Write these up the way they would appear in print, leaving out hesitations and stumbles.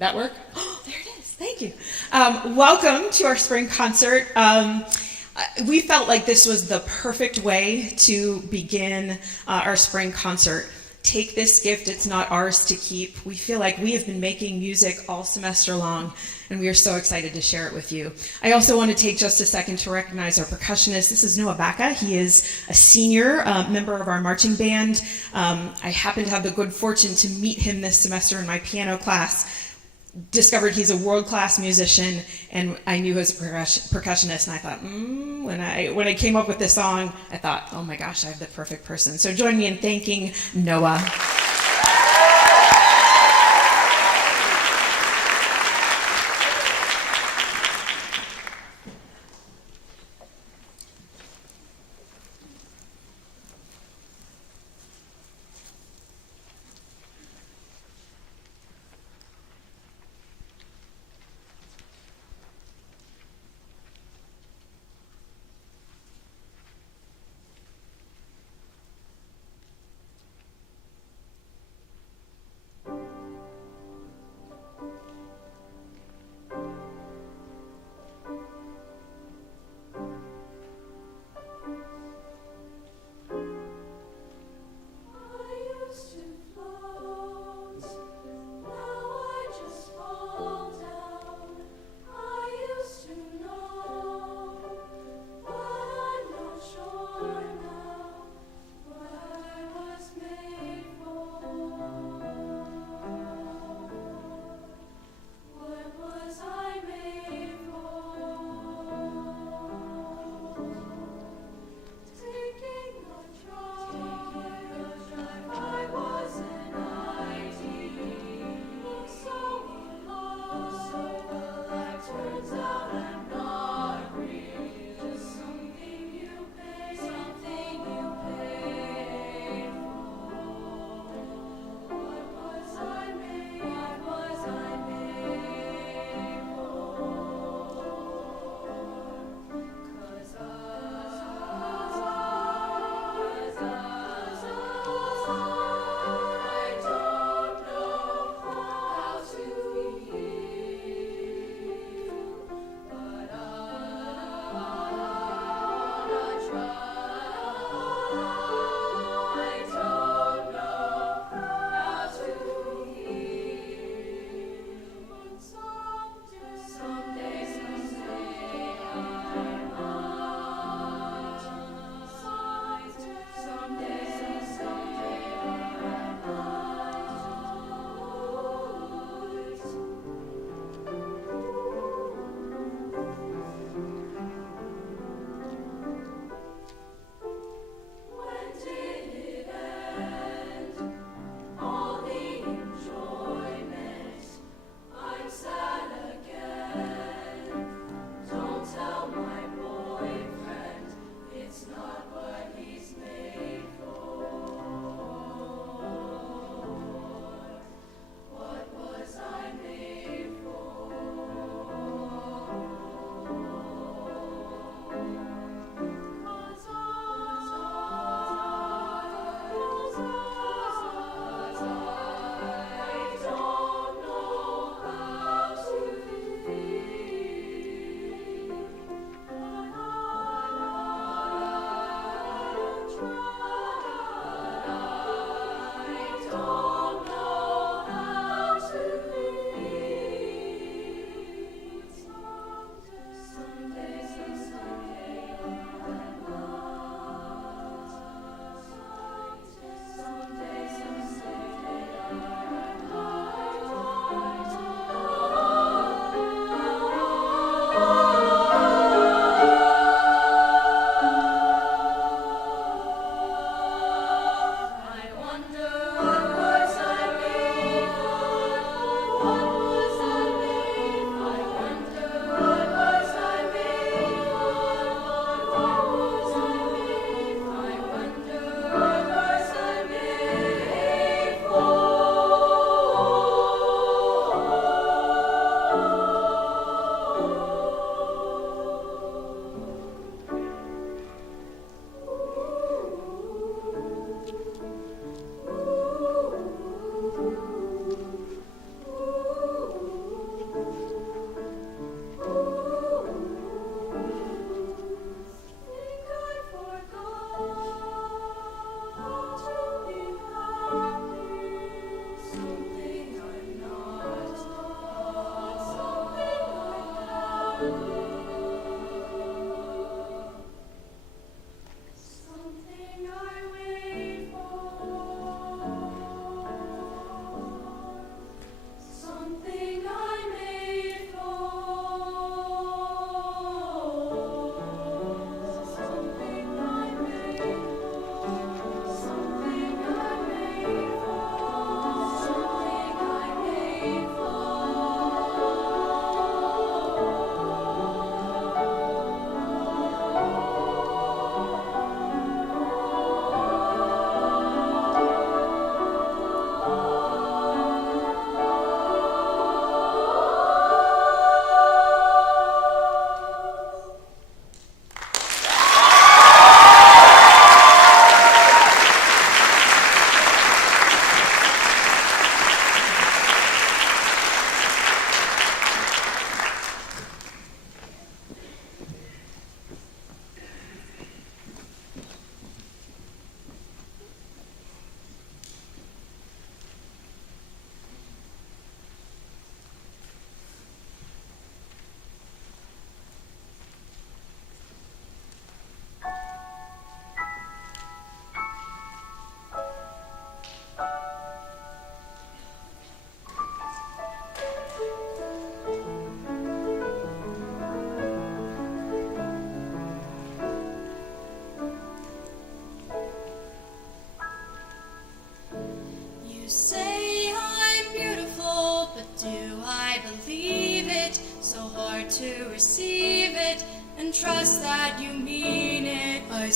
That work? Oh, there it is. Thank you. Welcome to our spring concert. We felt like this was the perfect way to begin our spring concert. Take this gift, it's not ours to keep. We feel like we have been making music all semester long, and we are so excited to share it with you. I also want to take just a second to recognize our percussionist. This is Noah Baca. He is a senior member of our marching band. I happened to have the good fortune to meet him this semester in my piano class. Discovered he's a world-class musician, and I knew he was a percussionist, and I thought, when I came up with this song, I thought, oh my gosh, I have the perfect person. So join me in thanking Noah.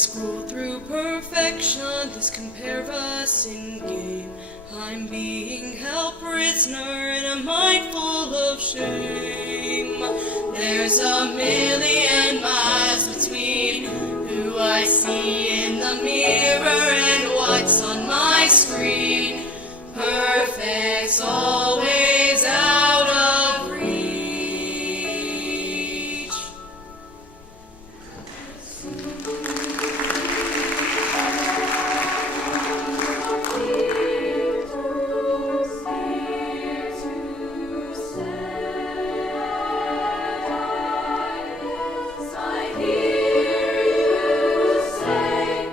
scroll through perfection, this compare us in game. I'm being held prisoner and I'm mindful of shame. There's a million miles between who I see in the mirror and what's on my screen. Perfect's always out of reach. I hear you say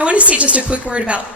I want to say just a quick word about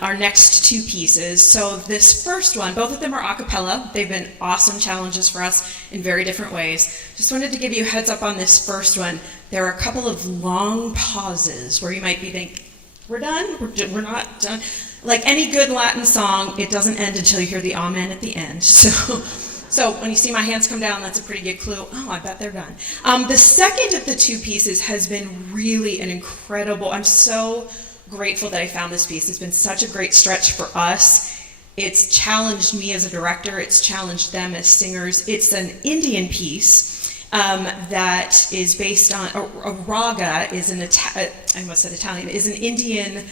our next two pieces. So this first one, both of them are a cappella. They've been awesome challenges for us in very different ways. Just wanted to give you a heads up on this first one. There are a couple of long pauses where you might be thinking, we're done? We're not done? Like any good Latin song, it doesn't end until you hear the amen at the end. So when you see my hands come down, that's a pretty good clue. Oh, I bet they're done. The second of the two pieces has been really an incredible, I'm so grateful that I found this piece. It's been such a great stretch for us. It's challenged me as a director. It's challenged them as singers. It's an Indian piece that is based on, a raga is I almost said Italian, is an Indian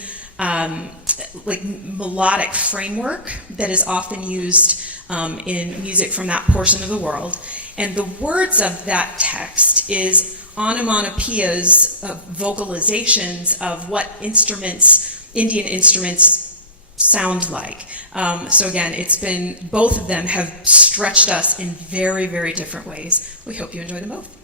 like melodic framework that is often used in music from that portion of the world. And the words of that text is onomatopoeias, vocalizations of what Indian instruments sound like. So again, both of them have stretched us in very, very different ways. We hope you enjoy them both.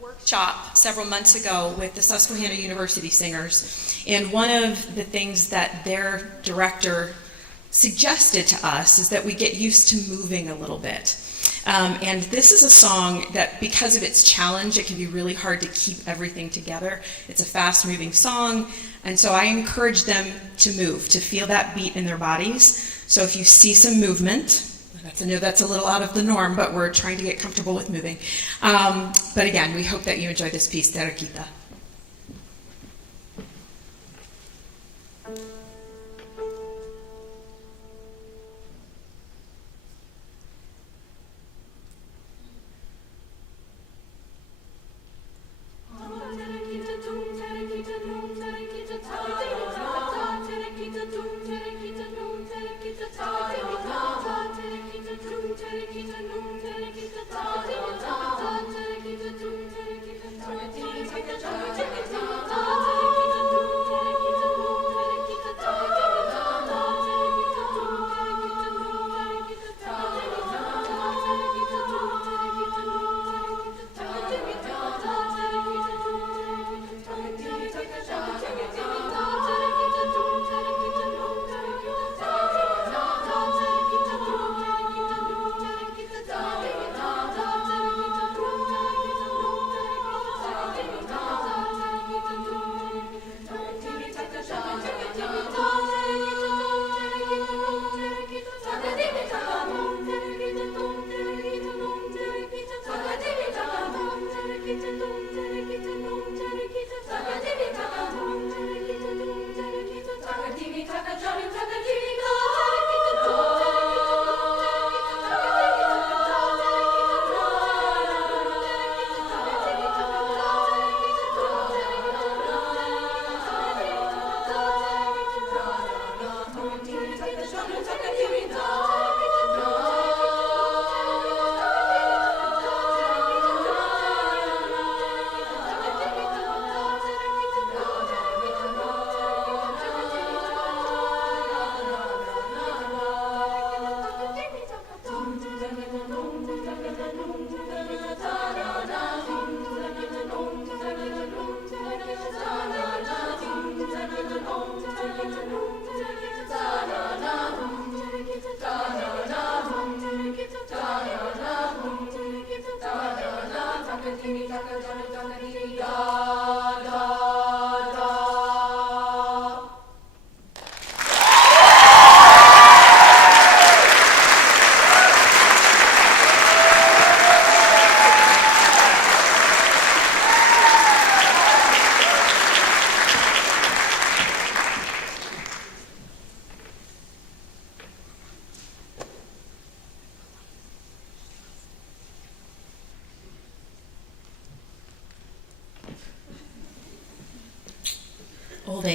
Workshop several months ago with the Susquehanna University Singers, and one of the things that their director suggested to us is that we get used to moving a little bit. And this is a song that, because of its challenge, it can be really hard to keep everything together. It's a fast-moving song, and so I encourage them to move, to feel that beat in their bodies. So if you see some movement, I know that's a little out of the norm, but we're trying to get comfortable with moving. But again, we hope that you enjoy this piece, Terequita.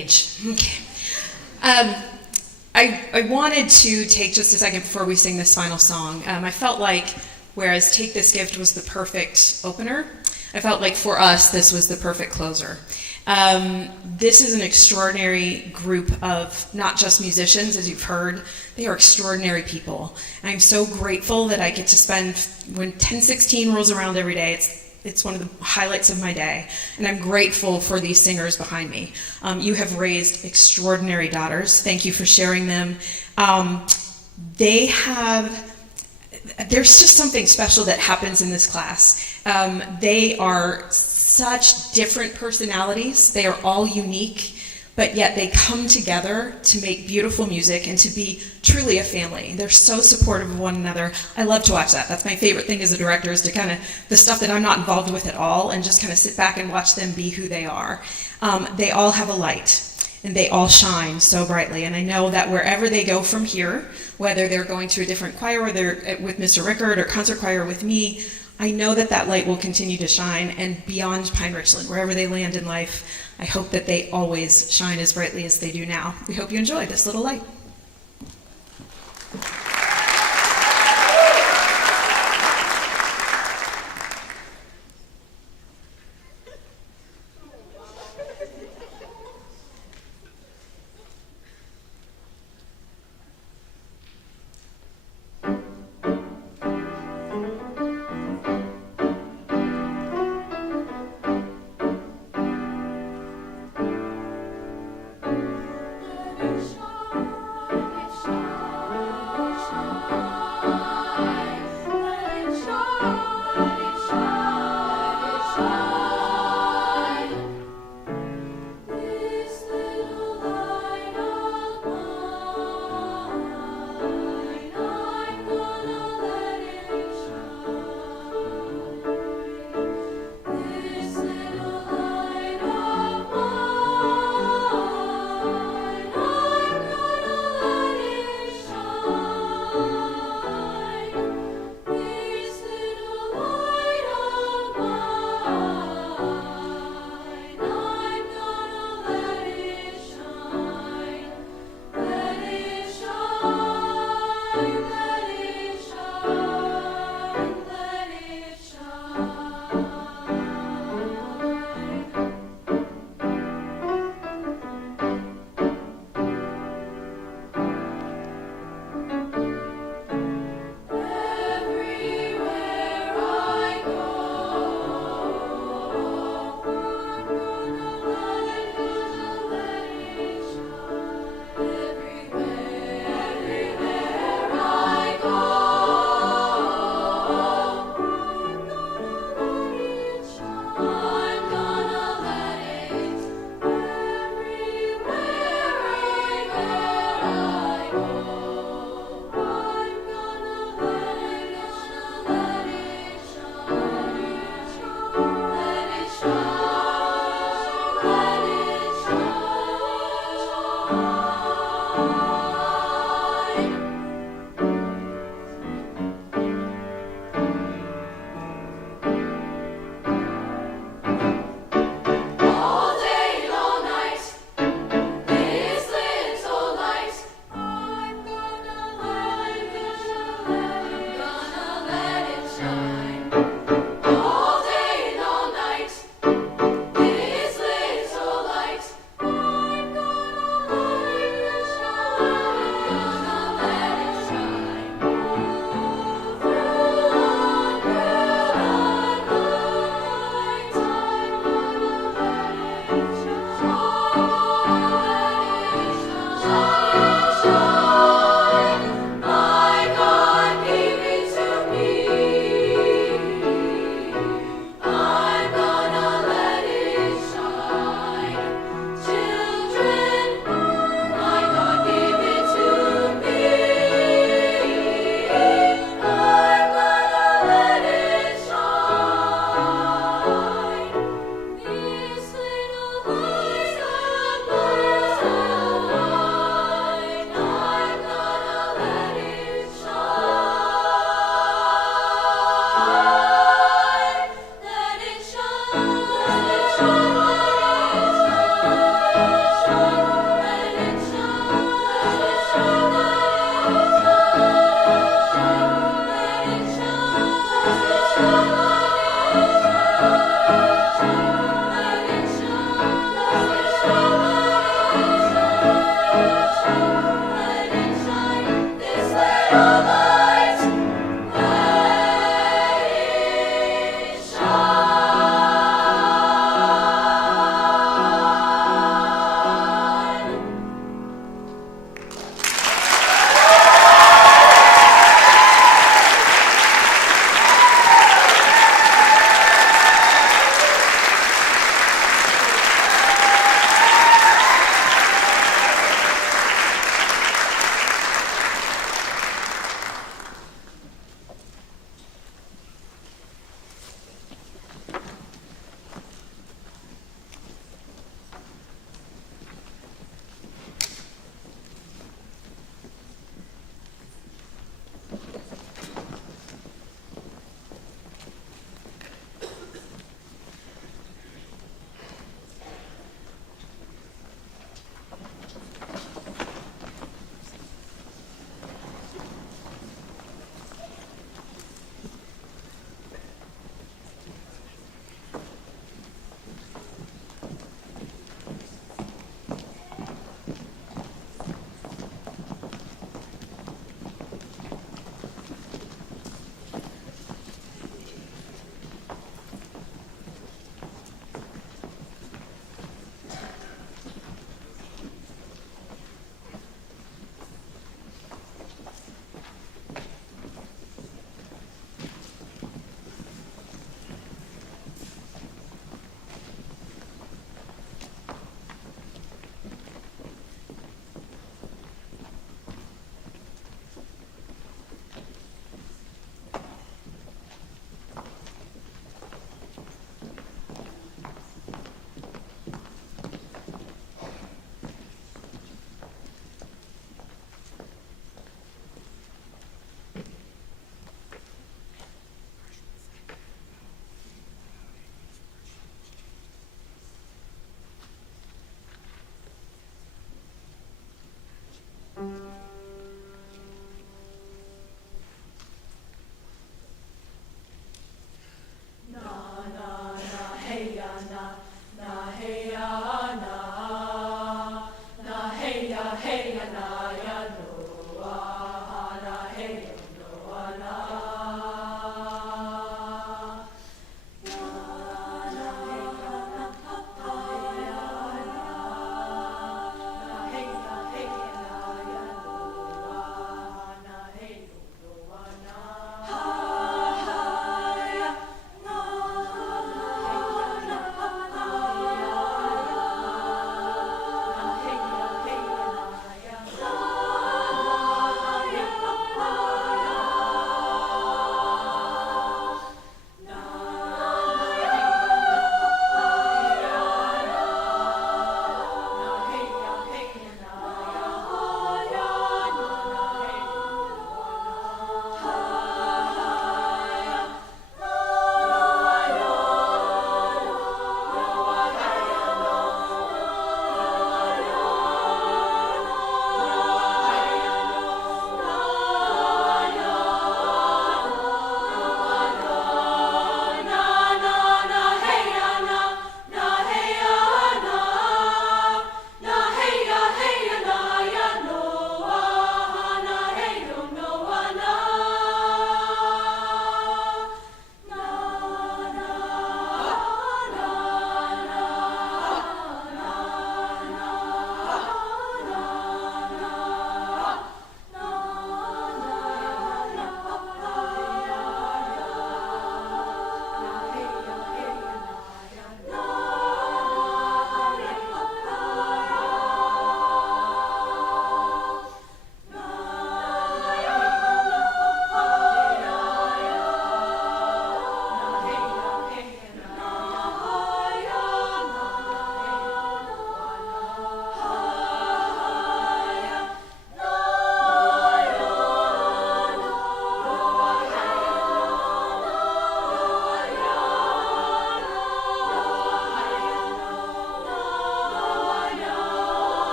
age. Okay. I wanted to take just a second before we sing this final song. I felt like, whereas Take This Gift was the perfect opener, I felt like for us this was the perfect closer. This is an extraordinary group of not just musicians, as you've heard. They are extraordinary people. And I'm so grateful that I get to spend, when 10:16 rolls around every day, it's one of the highlights of my day. And I'm grateful for these singers behind me. You have raised extraordinary daughters. Thank you for sharing them. There's just something special that happens in this class. They are such different personalities. They are all unique, but yet they come together to make beautiful music and to be truly a family. They're so supportive of one another. I love to watch that. That's my favorite thing as a director, is to kind of, the stuff that I'm not involved with at all, and just kind of sit back and watch them be who they are. They all have a light, and they all shine so brightly. And I know that wherever they go from here, whether they're going to a different choir, or they're with Mr. Rickard or concert choir with me, I know that that light will continue to shine, and beyond Pine Richland, wherever they land in life, I hope that they always shine as brightly as they do now. We hope you enjoy this little light.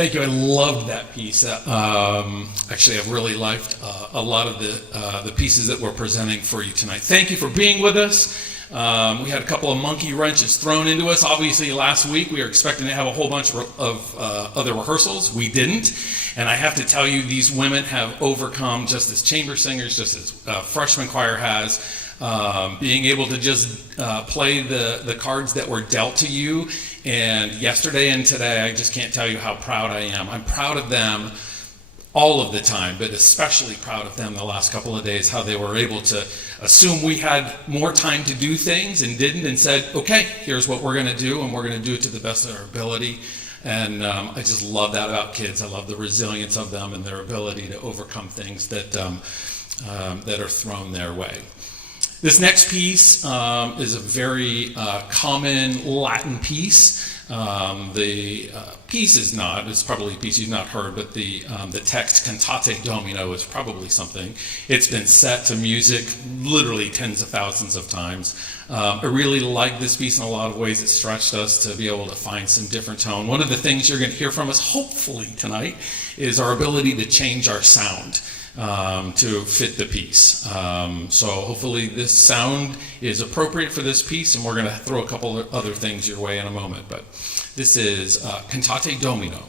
Thank you. I loved that piece. Actually, I've really liked a lot of the pieces that we're presenting for you tonight. Thank you for being with us. We had a couple of monkey wrenches thrown into us. Obviously, last week we were expecting to have a whole bunch of other rehearsals. We didn't. And I have to tell you, these women have overcome, just as chamber singers, just as freshman choir has, being able to just play the cards that were dealt to you. And yesterday and today, I just can't tell you how proud I am. I'm proud of them all of the time, but especially proud of them the last couple of days, how they were able to assume we had more time to do things and didn't, and said, okay, here's what we're going to do, and we're going to do it to the best of our ability. And I just love that about kids. I love the resilience of them and their ability to overcome things that are thrown their way. This next piece is a very common Latin piece. The piece is not, it's probably a piece you've not heard, but the text Cantate Domino is probably something. It's been set to music literally tens of thousands of times. I really like this piece in a lot of ways. It stretched us to be able to find some different tone. One of the things you're going to hear from us, hopefully tonight, is our ability to change our sound to fit the piece. So hopefully this sound is appropriate for this piece, and we're going to throw a couple of other things your way in a moment. But this is Cantate Domino.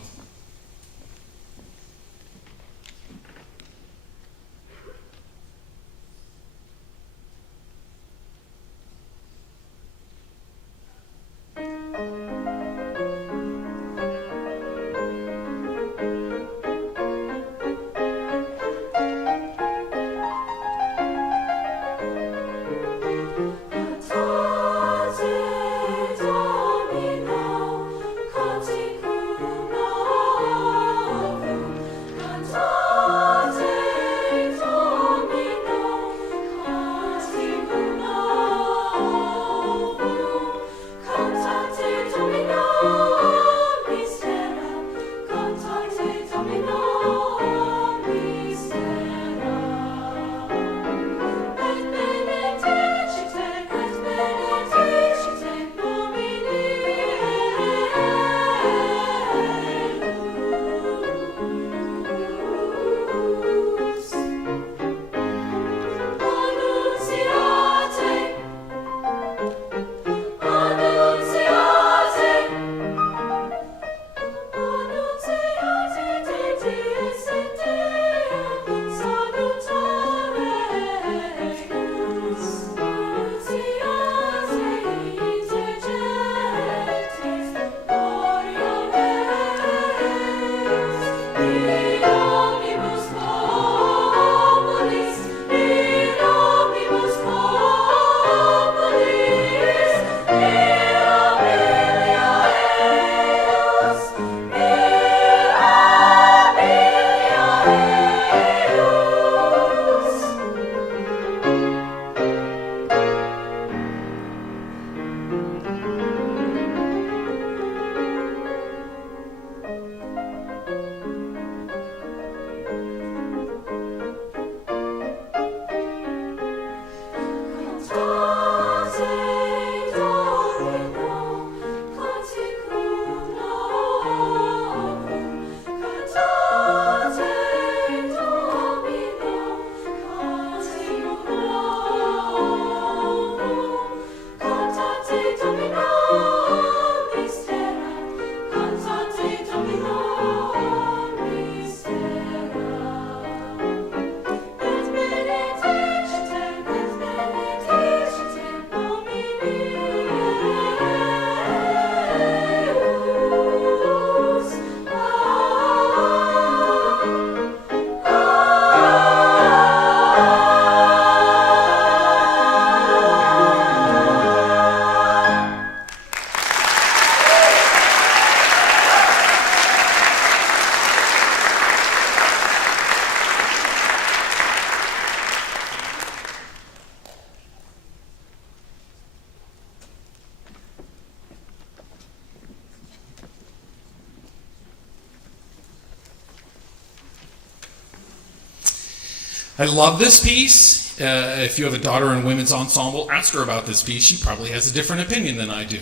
I love this piece. If you have a daughter in women's ensemble, ask her about this piece. She probably has a different opinion than I do.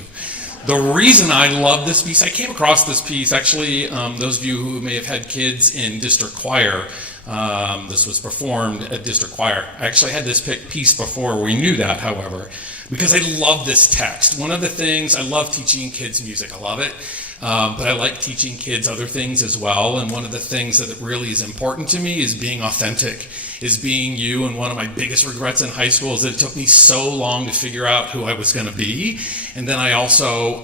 The reason I love this piece, I came across this piece, actually, those of you who may have had kids in district choir, this was performed at district choir. I actually had this piece before we knew that, however, because I love this text. One of the things, I love teaching kids music, I love it, but I like teaching kids other things as well, and one of the things that really is important to me is being authentic, is being you, and one of my biggest regrets in high school is that it took me so long to figure out who I was going to be, and then I also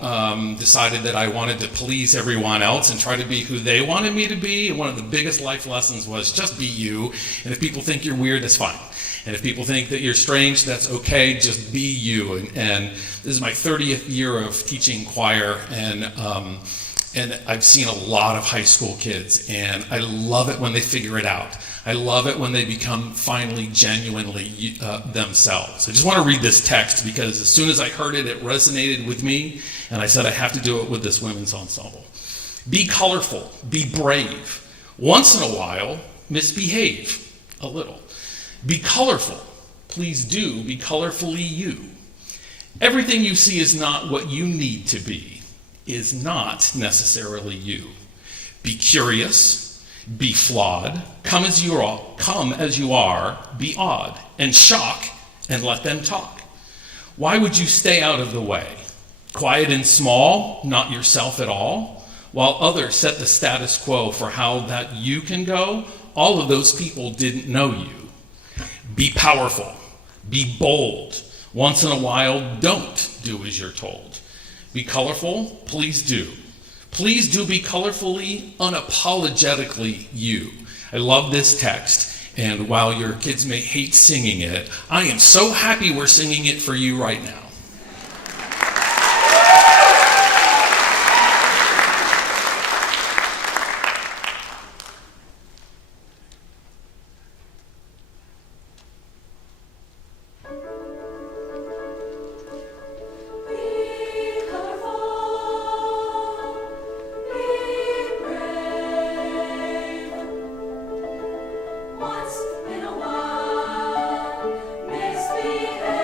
decided that I wanted to please everyone else and try to be who they wanted me to be, and one of the biggest life lessons was just be you, and if people think you're weird, that's fine. And if people think that you're strange, that's okay, just be you. And this is my 30th year of teaching choir, and I've seen a lot of high school kids, and I love it when they figure it out. I love it when they become finally genuinely themselves. I just want to read this text because as soon as I heard it, it resonated with me, and I said I have to do it with this women's ensemble. Be colorful, be brave. Once in a while, misbehave a little. Be colorful. Please do be colorfully you. Everything you see is not what you need to be, is not necessarily you. Be curious, be flawed, come as you are, be odd, and shock, and let them talk. Why would you stay out of the way? Quiet and small, not yourself at all, while others set the status quo for how that you can go, all of those people didn't know you. Be powerful, be bold. Once in a while, don't do as you're told. Be colorful, please do. Please do be colorfully, unapologetically you. I love this text, and while your kids may hate singing it, I am so happy we're singing it for you right now. Once in a while, misbehave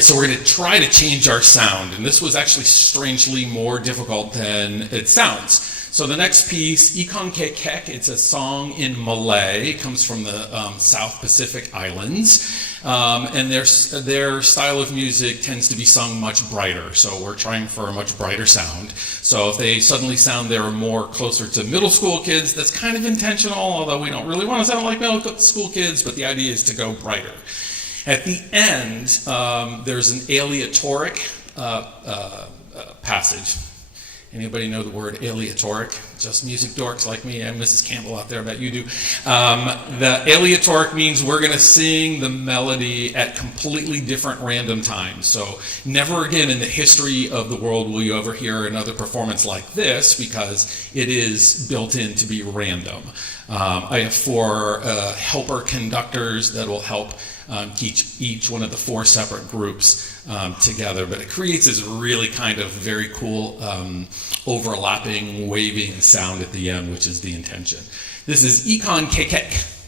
right, so we're going to try to change our sound, and this was actually strangely more difficult than it sounds. So the next piece, Ikan Kekek, it's a song in Malay. It comes from the South Pacific Islands, and their style of music tends to be sung much brighter. So we're trying for a much brighter sound. So if they suddenly sound they're more closer to middle school kids, that's kind of intentional, although we don't really want to sound like middle school kids, but the idea is to go brighter. At the end, there's an aleatoric passage. Anybody know the word aleatoric? Just music dorks like me and Mrs. Campbell out there, I bet you do. The aleatoric means we're going to sing the melody at completely different random times. So never again in the history of the world will you ever hear another performance like this, because it is built in to be random. I have 4 helper conductors that will help teach each one of the 4 separate groups together, but it creates this really kind of very cool overlapping, waving sound at the end, which is the intention. This is Ikan Kekek.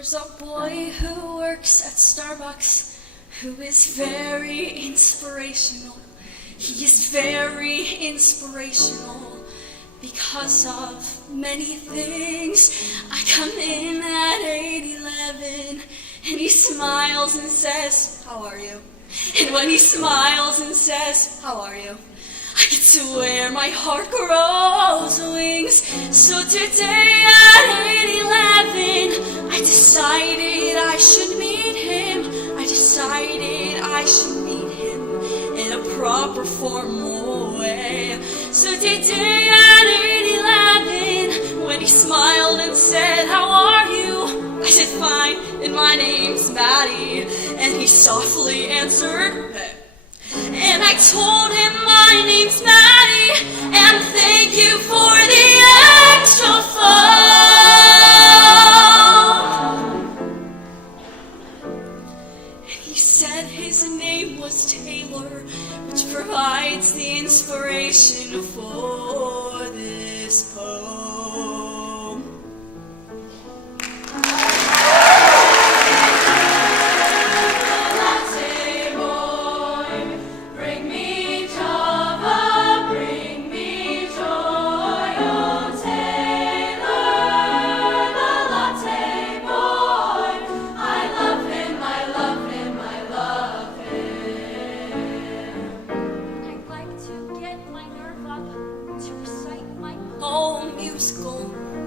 There's a boy who works at Starbucks who is very inspirational. He is very inspirational because of many things. I come in at 8:11 and he smiles and says, "How are you?" And when he smiles and says, "How are you?" I get to where my heart grows wings. So today at 8:11, I decided I should meet him. I decided I should meet him in a proper formal way. So today at 8:11, when he smiled and said, "How are you?" I said, "Fine, and my name's Maddie." And he softly answered, "Hey." And I told him my name's Maddie, and thank you for the extra fun. And he said his name was Taylor, which provides the inspiration for this poem.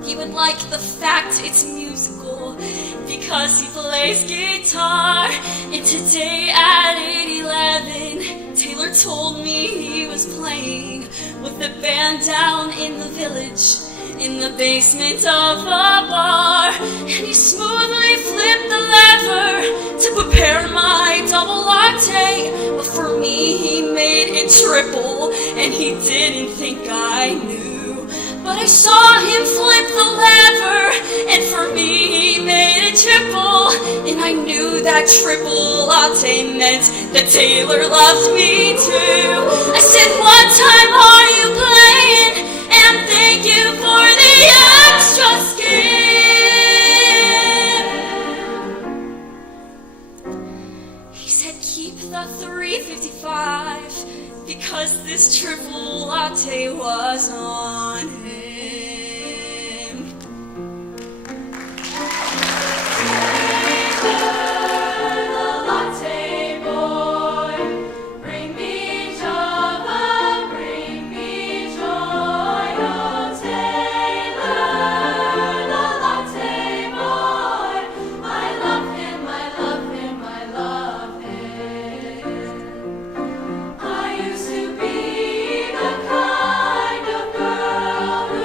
He would like the fact it's musical because he plays guitar. And today at 8:11, Taylor told me he was playing with the band down in the village, in the basement of a bar. And he smoothly flipped the lever to prepare my double latte. But for me, he made it triple, and he didn't think I knew. But I saw him flip the lever, and for me he made it triple. And I knew that triple latte meant that Taylor loved me too. I said, "What time are you playing? And thank you for the extra skip." He said, "Keep the 355 because this triple latte was on him." Who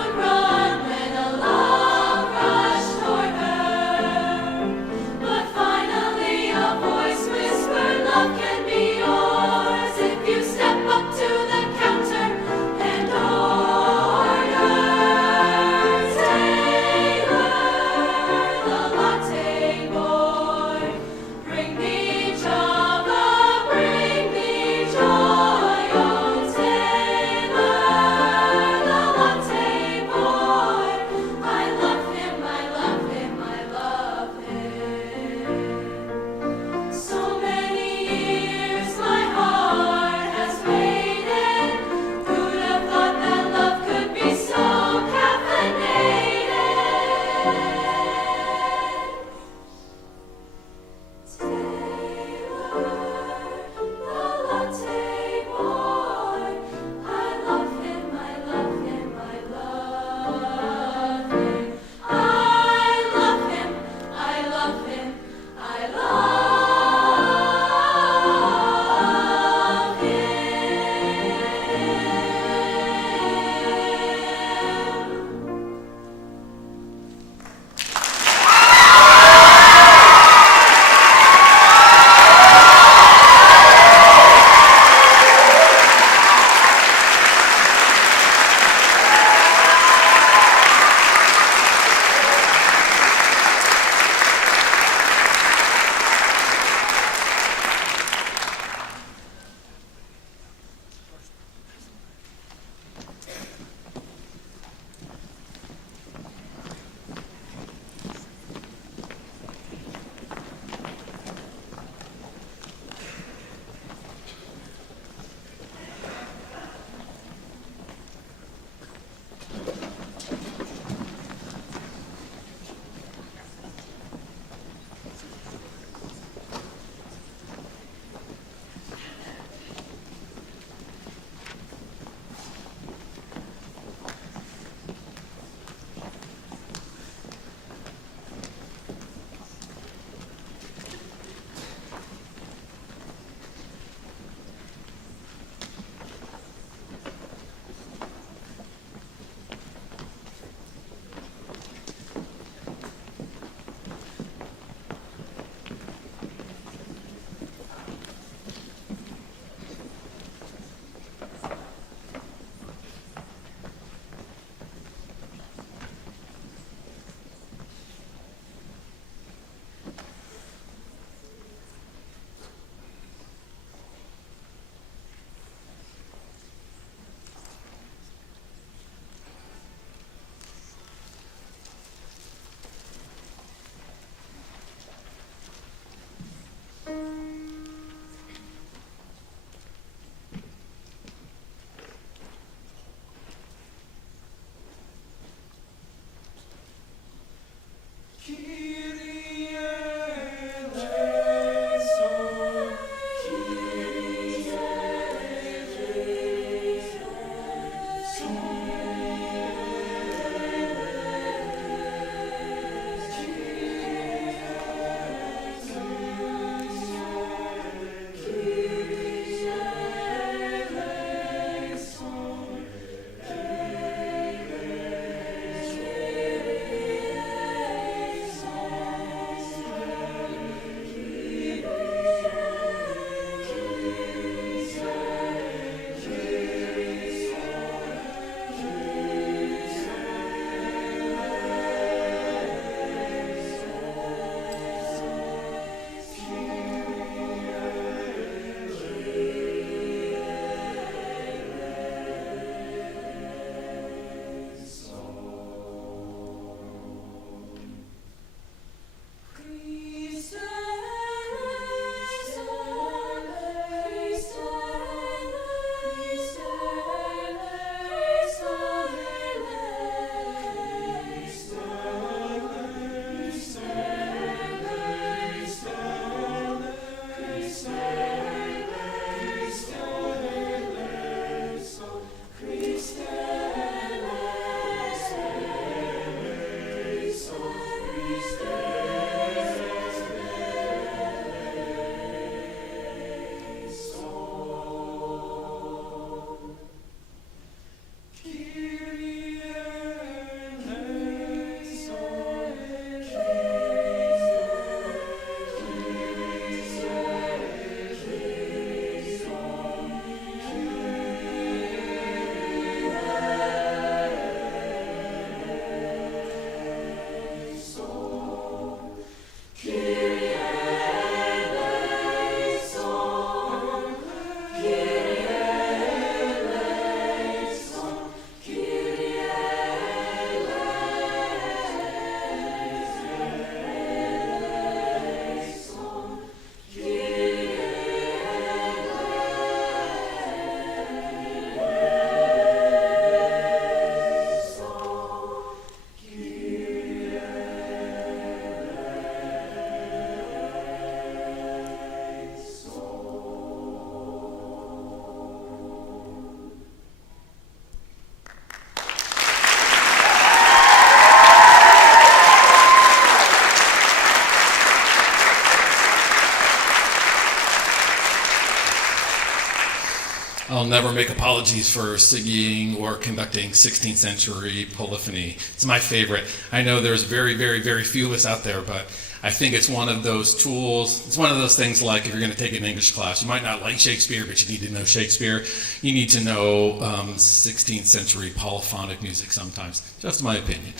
never make apologies for singing or conducting 16th century polyphony. It's my favorite. I know there's very, very, very few of us out there, but I think it's one of those tools. It's one of those things like if you're going to take an English class, you might not like Shakespeare, but you need to know Shakespeare. You need to know 16th century polyphonic music sometimes. Just my opinion.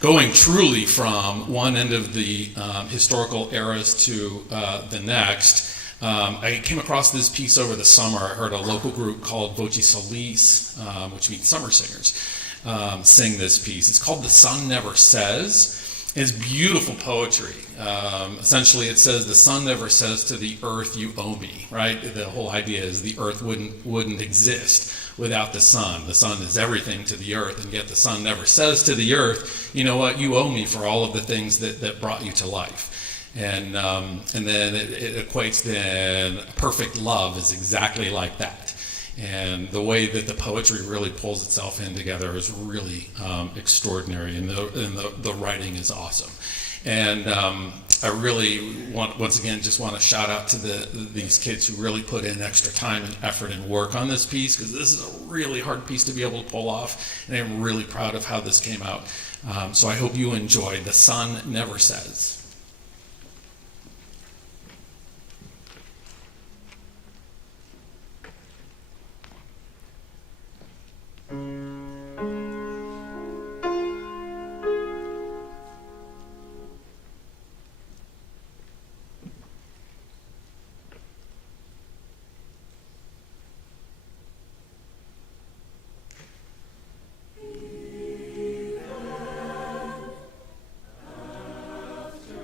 Going truly from one end of the historical eras to the next, I came across this piece over the summer. I heard a local group called Voci Solis, which means summer singers, sing this piece. It's called The Sun Never Says. It's beautiful poetry. Essentially, it says, the sun never says to the earth, you owe me, right? The whole idea is the earth wouldn't exist without the sun. The sun is everything to the earth, and yet the sun never says to the earth, you know what, you owe me for all of the things that brought you to life. And then it equates then perfect love is exactly like that. And the way that the poetry really pulls itself in together is really extraordinary, and the writing is awesome. And I really once again just want to shout out to these kids who really put in extra time and effort and work on this piece, because this is a really hard piece to be able to pull off, and I'm really proud of how this came out. So I hope you enjoyed The Sun Never Says. After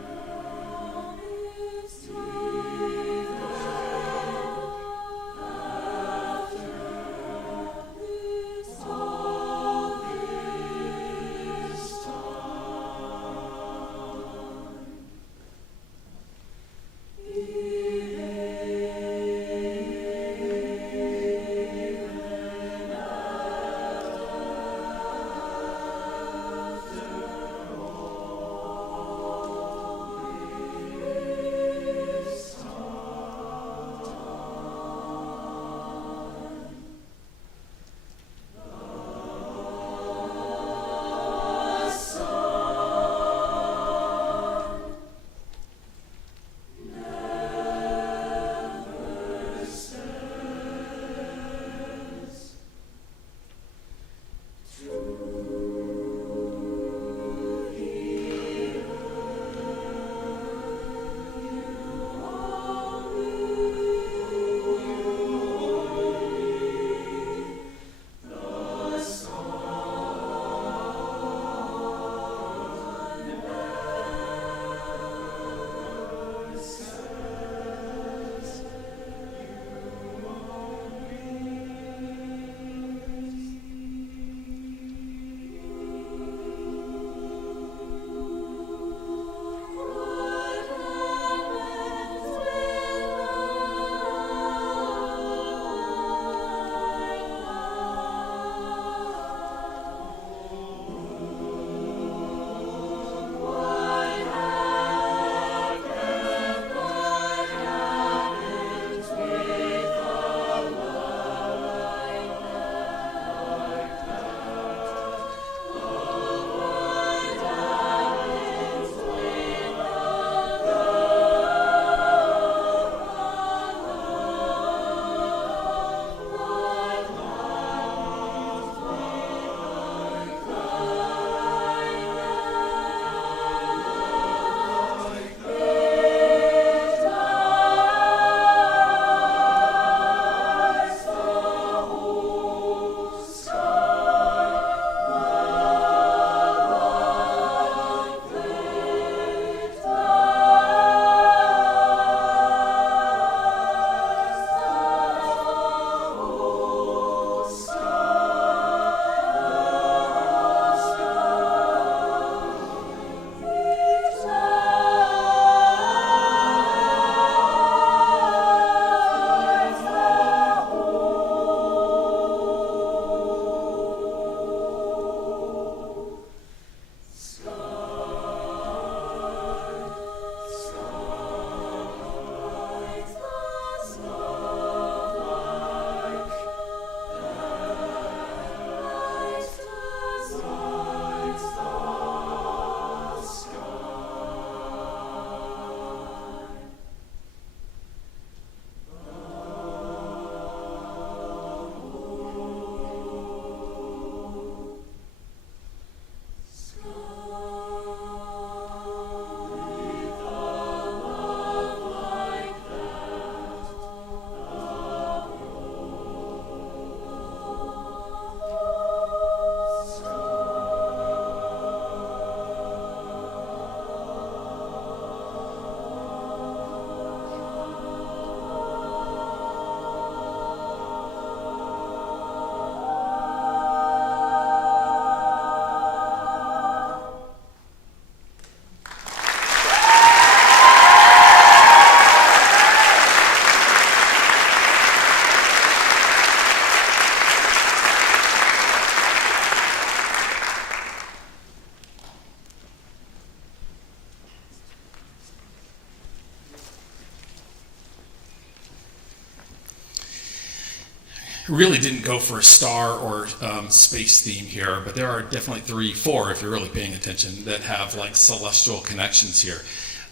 really didn't go for a star or space theme here, but there are definitely 3, 4, if you're really paying attention, that have like celestial connections here.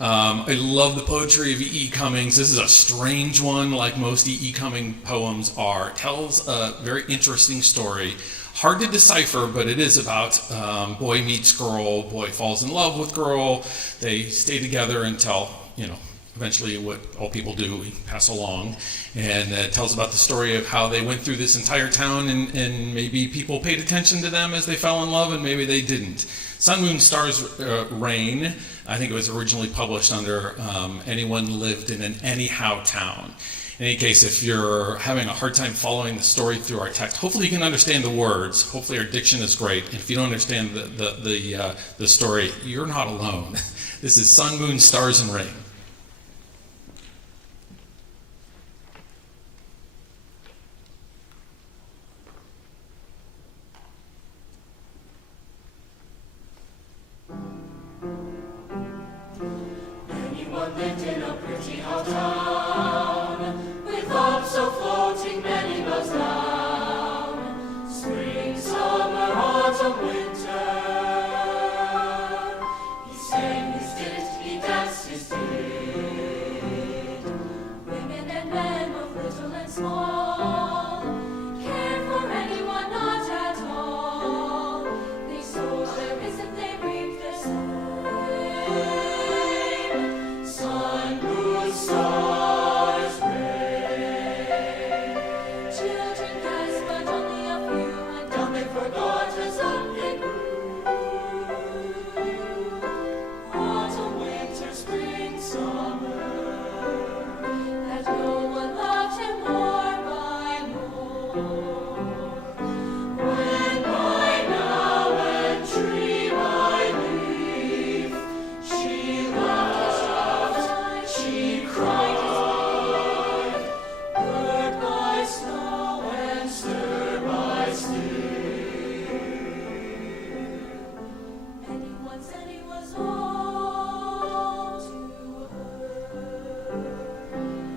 I love the poetry of E.E. Cummings. This is a strange one, like most E.E. Cummings poems are. It tells a very interesting story. Hard to decipher, but it is about boy meets girl, boy falls in love with girl. They stay together until, eventually what all people do, we pass along. And it tells about the story of how they went through this entire town and maybe people paid attention to them as they fell in love and maybe they didn't. Sun, Moon, Stars, Rain, I think it was originally published under Anyone Lived in an Anyhow Town. In any case, if you're having a hard time following the story through our text, hopefully you can understand the words. Hopefully our diction is great. And if you don't understand the story, you're not alone. This is Sun, Moon, Stars, and Rain. Anyone lived in a pretty old town, with hopes of floating many miles down, spring, summer, autumn, winter. He sang his did, he danced his did. Women and men, both little and small, cared for anyone not at all. They sowed their risen, and they reaped their same. Sun, moon, stars, rain. Children gasped, but only a few, and down they forgot as up they grew. Autumn, winter, spring, summer, that no one loved him more by more. When by now and tree by leaf, she laughed, she cried, bird by snow and stir by still. Anyone said he was all to her.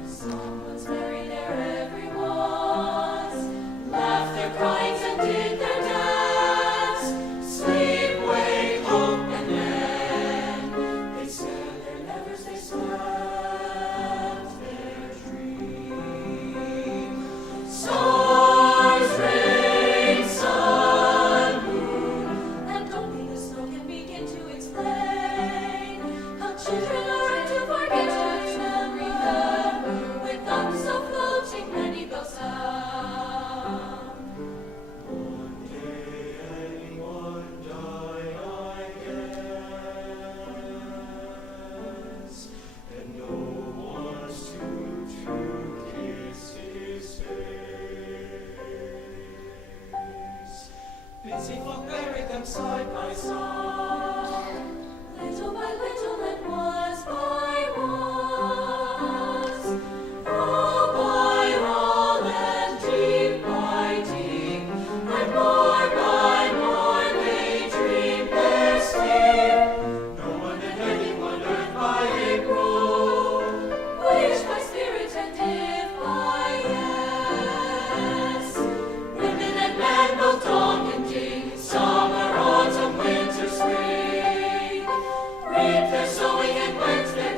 Someone's buried there, everyone's laughed their cries and did their dance. Sleep, wake, hope, and then they stand their nevers, they slept their dream. Stars, rain, sun, moon, and only the snow can begin to explain how children are to forget and remember with thumbs so floating many bells down. One day anyone die, I guess, and no one's to kiss his face. Busy folk buried them side by side, little by little and was by was, roll by roll and deep by deep, and more by more they dreamed their sleep. No one and anyone earth by April, wish by spirit and if by yes. Women and men both dong and ding, summer, autumn, winter, spring, reap their sowing and went their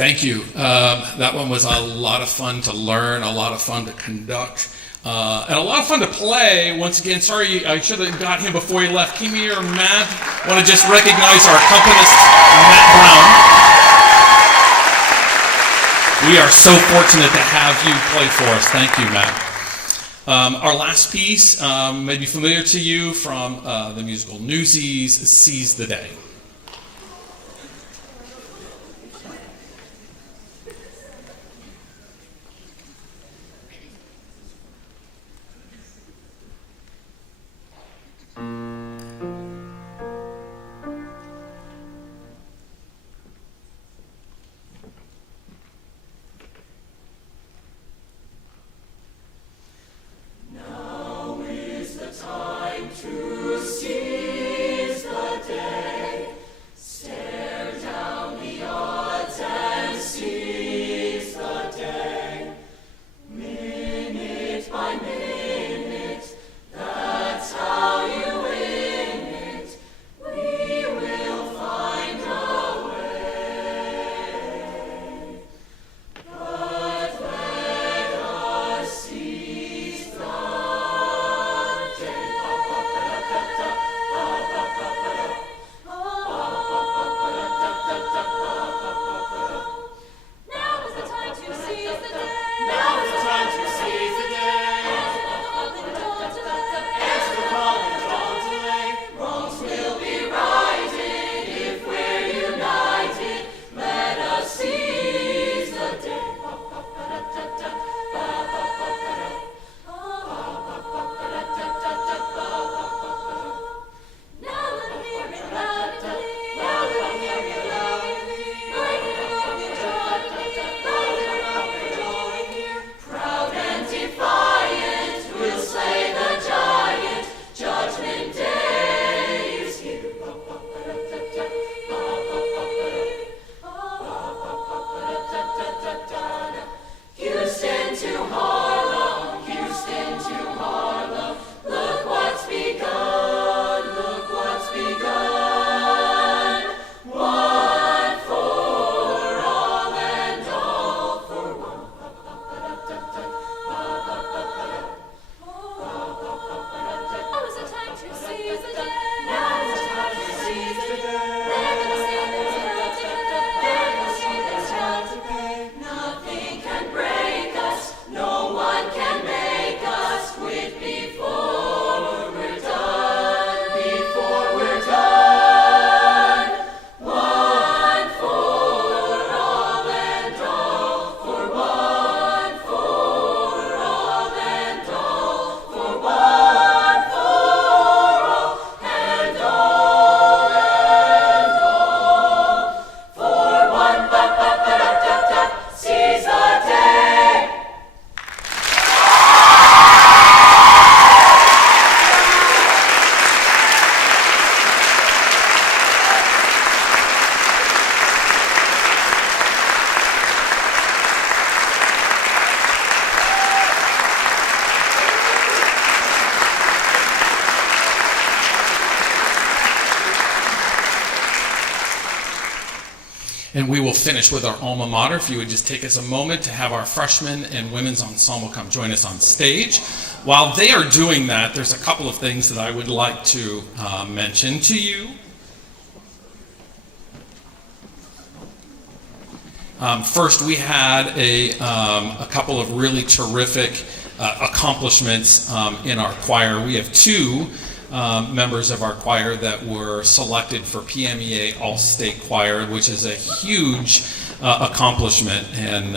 Thank you. That one was a lot of fun to learn, a lot of fun to conduct, and a lot of fun to play. Once again, sorry I should have got him before he left. Kimi or Matt, want to just recognize our accompanist, Matt Brown. We are so fortunate to have you play for us. Thank you, Matt. Our last piece may be familiar to you from the musical Newsies, Seize the Day. And we will finish with our alma mater. If you would just take us a moment to have our freshmen and women's ensemble come join us on stage. While they are doing that, there's a couple of things that I would like to mention to you. First, we had a couple of really terrific accomplishments in our choir. We have two members of our choir that were selected for PMEA All-State Choir, which is a huge accomplishment. And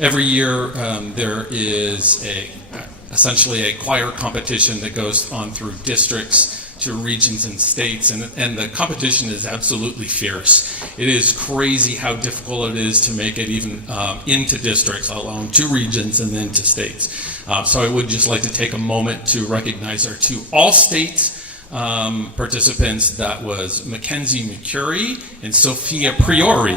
every year there is essentially a choir competition that goes on through districts to regions and states, and the competition is absolutely fierce. It is crazy how difficult it is to make it even into districts, let alone to regions and then to states. So I would just like to take a moment to recognize our two all-state participants. That was Mackenzie McCurry and Sophia Priori.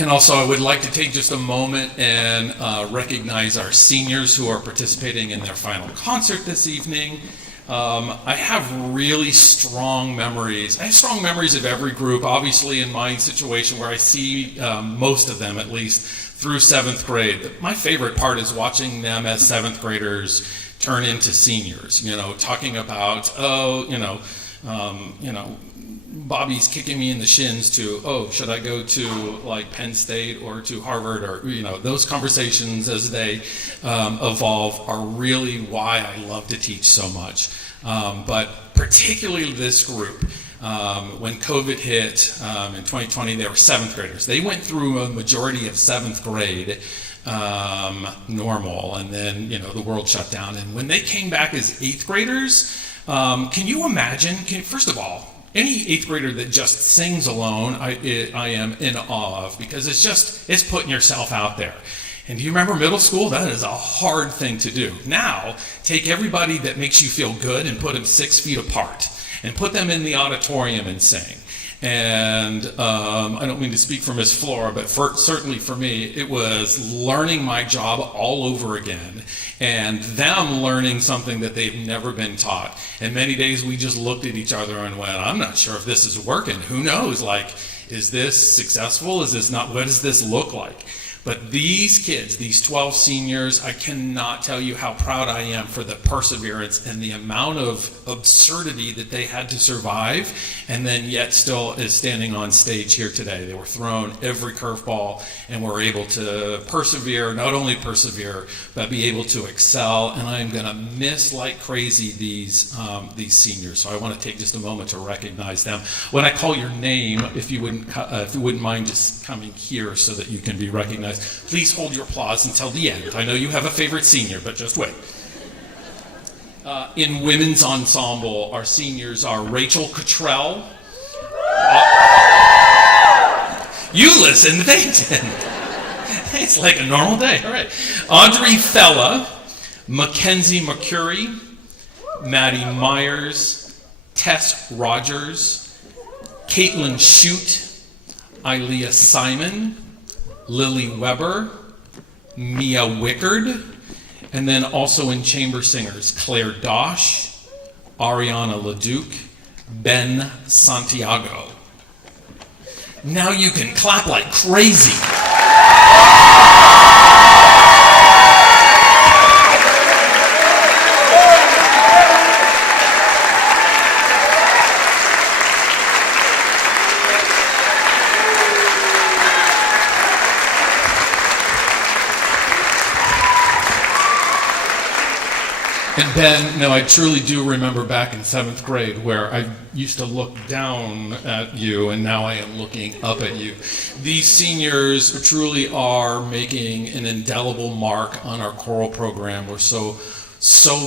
And also, I would like to take just a moment and recognize our seniors who are participating in their final concert this evening. I have really strong memories. I have strong memories of every group, obviously in my situation where I see most of them, at least, through 7th grade. My favorite part is watching them as 7th graders turn into seniors, talking about, Bobby's kicking me in the shins to, should I go to like Penn State or to Harvard, or, those conversations as they evolve are really why I love to teach so much. But particularly this group, when COVID hit in 2020, they were 7th graders. They went through a majority of 7th grade normal, and then, the world shut down. And when they came back as 8th graders, can you imagine, first of all, any 8th grader that just sings alone, I am in awe of, because it's putting yourself out there. And do you remember middle school? That is a hard thing to do. Now, take everybody that makes you feel good and put them 6 feet apart and put them in the auditorium and sing. And I don't mean to speak for Miss Flora, but certainly for me, it was learning my job all over again, and them learning something that they've never been taught. And many days we just looked at each other and went, I'm not sure if this is working. Who knows? Like, is this successful? Is this not? What does this look like? But these kids, these 12 seniors, I cannot tell you how proud I am for the perseverance and the amount of absurdity that they had to survive, and then yet still is standing on stage here today. They were thrown every curveball and were able to persevere, not only persevere, but be able to excel. And I'm going to miss like crazy these seniors. So I want to take just a moment to recognize them. When I call your name, if you wouldn't mind just coming here so that you can be recognized. Please hold your applause until the end. I know you have a favorite senior, but just wait. In women's ensemble, our seniors are Rachel Cottrell. You listen, they didn't. It's like a normal day. All right. Audrey Fella, Mackenzie McCurry, Maddie Myers, Tess Rogers, Caitlin Shute, Ilea Simon, Lily Weber, Mia Wickard, and then also in chamber singers, Claire Dosh, Ariana Leduc, Ben Santiago. Now you can clap like crazy. And Ben, I truly do remember back in 7th grade where I used to look down at you, and now I am looking up at you. These seniors truly are making an indelible mark on our choral program. We're so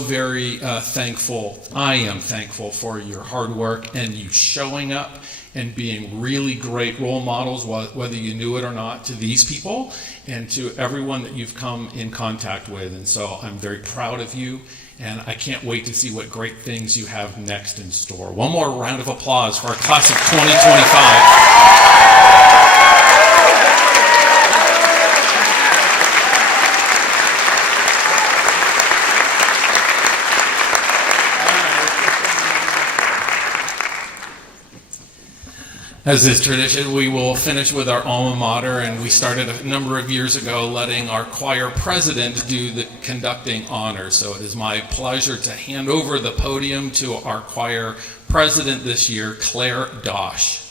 very thankful. I am thankful for your hard work and you showing up and being really great role models, whether you knew it or not, to these people and to everyone that you've come in contact with. And so I'm very proud of you. And I can't wait to see what great things you have next in store. One more round of applause for our class of 2025. As is tradition, we will finish with our alma mater, and we started a number of years ago letting our choir president do the conducting honors. So it is my pleasure to hand over the podium to our choir president this year, Claire Dosh.